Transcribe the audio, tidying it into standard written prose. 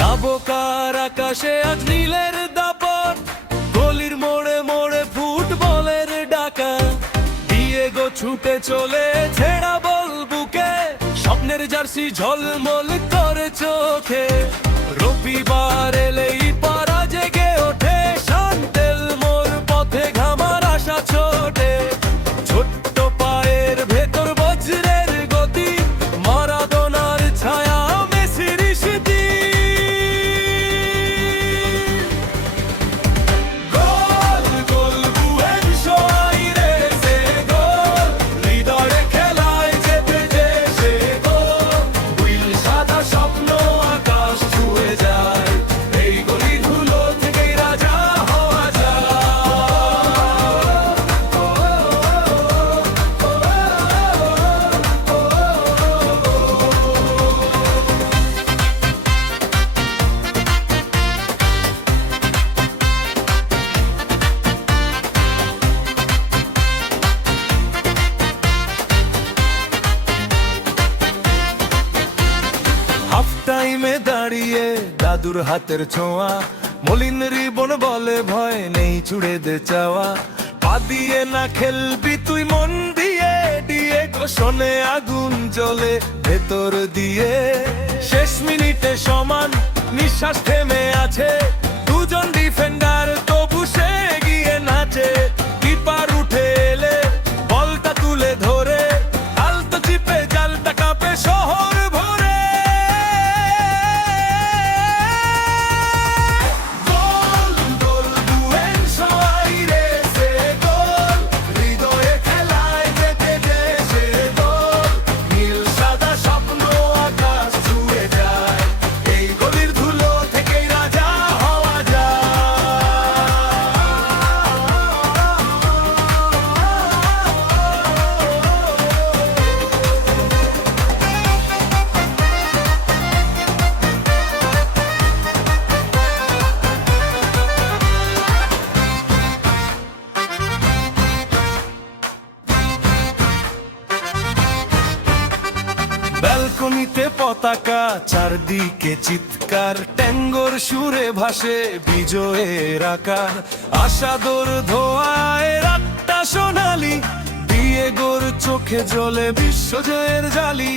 লাবকার আকাশে আজ নীলের দাপট, গলির মোড়ে মোড়ে ফুটবলের ডাকা, ডিয়েগো ছুটে চলে ছেঁড়া বল বুকে, স্বপ্নের জার্সি ঝলমল করে চোখে। রবিবার এলেই পাড়া জেগে ওঠে, শান্তেল মোর পথে ঘামার আশা ছোটে। ছোট্ট পায়ের ভেতর বজ্রের গতি, মারাদোনার ছায়া মেসির স্মৃতি। গোল গোল বুয়েন্স আইরেসে গোল, হৃদয়ে খেলায় যেতে যে সে গোল। নীল সাদা স্বপ্ন আকাশ ছুঁয়ে যায়, এই গলি ধুলো থেকেই রাজা হওয়া যায়। হাফ টাইমে দাঁড়িয়ে দাদুর হাতের ছোঁয়া, মলিন রিবন বলে ভয় নেই ছুড়ে দে চাওয়া। পা দিয়ে না খেলবি তুই মন দিয়ে, দিয়ে শোনে আগুন জ্বলে ভেতর দিয়ে। শেষ মিনিটে সমান নিঃশ্বাস থেমে আছে, দুজন ডিফেন্ডার তবু সে গিয়ে নাচে। কিপার উঠে এলে বলটা তুলে ধরে, আলতো চিপে জালটা কাঁপে শহর ভরে। গোল গোল বুয়েন্স আইরেসে গোল, হৃদয়ে খেলায় যেতে যে সে গোল। নীল সাদা স্বপ্ন আকাশ ছুঁয়ে যায়, এই গলির ধুলো থেকেই রাজা হওয়া যায়। ব্যালকনিতে পতাকা, চারদিকে চিৎকার, ট্যাঙ্গোর সুরে ভাসে বিজয়ের আকার। আশাদোর ধোয়ায় রাতটা সোনালি, ডিয়েগোর চোখে জ্বলে বিশ্বজয়ের জালি।